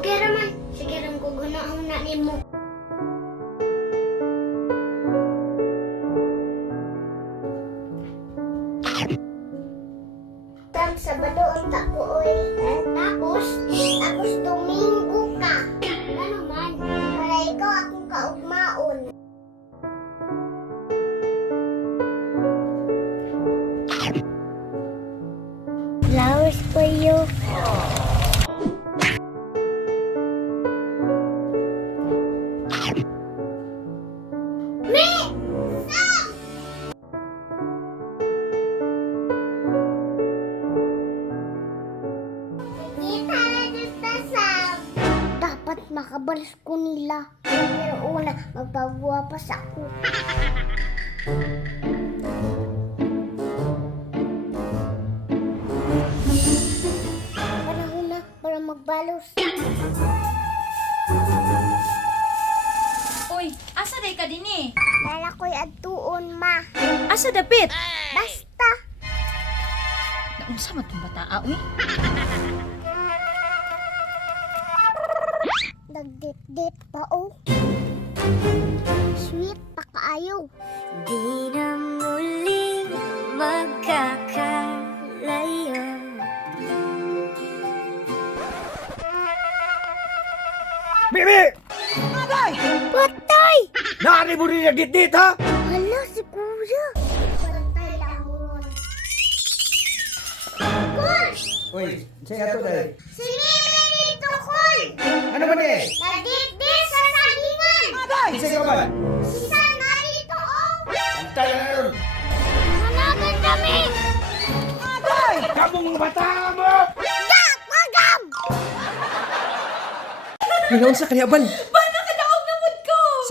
Okay raman. Sige ram ko guna nimo. Tag Sabado ang tako oy. Tapos Domingo ka. Ano man? Para ikaw akong kaugmaon. Flowers for you. Me! Sam! Kita na dito, Sam. Dapat makabalas ko nila. Pero una, magpagwapas ako. Panahon na para magbalos. Uy, asa day ka din eh? Lala ko'y adtuon, ma. Asa dapit? Basta. Naunsa man tong bata, uy? Nagdit-dit pa, oh. Sweet pa kaayo. Di na muling magkakalayo. Bibi! Patay! Nari mo rin nagdit-dit, ha? Hala, si Kuya. Patay lang mo ron. Kul! Uy, siya to dahil. Si Mimi dito, Kul! Ano ba niya? Nagdit-dit sa salingan! Isa ka ba? Si San nga dito, oh! Antay na yun! Managan kami! Kamong bata mo! Gam! Magam! Minaw sa kanya, Bal!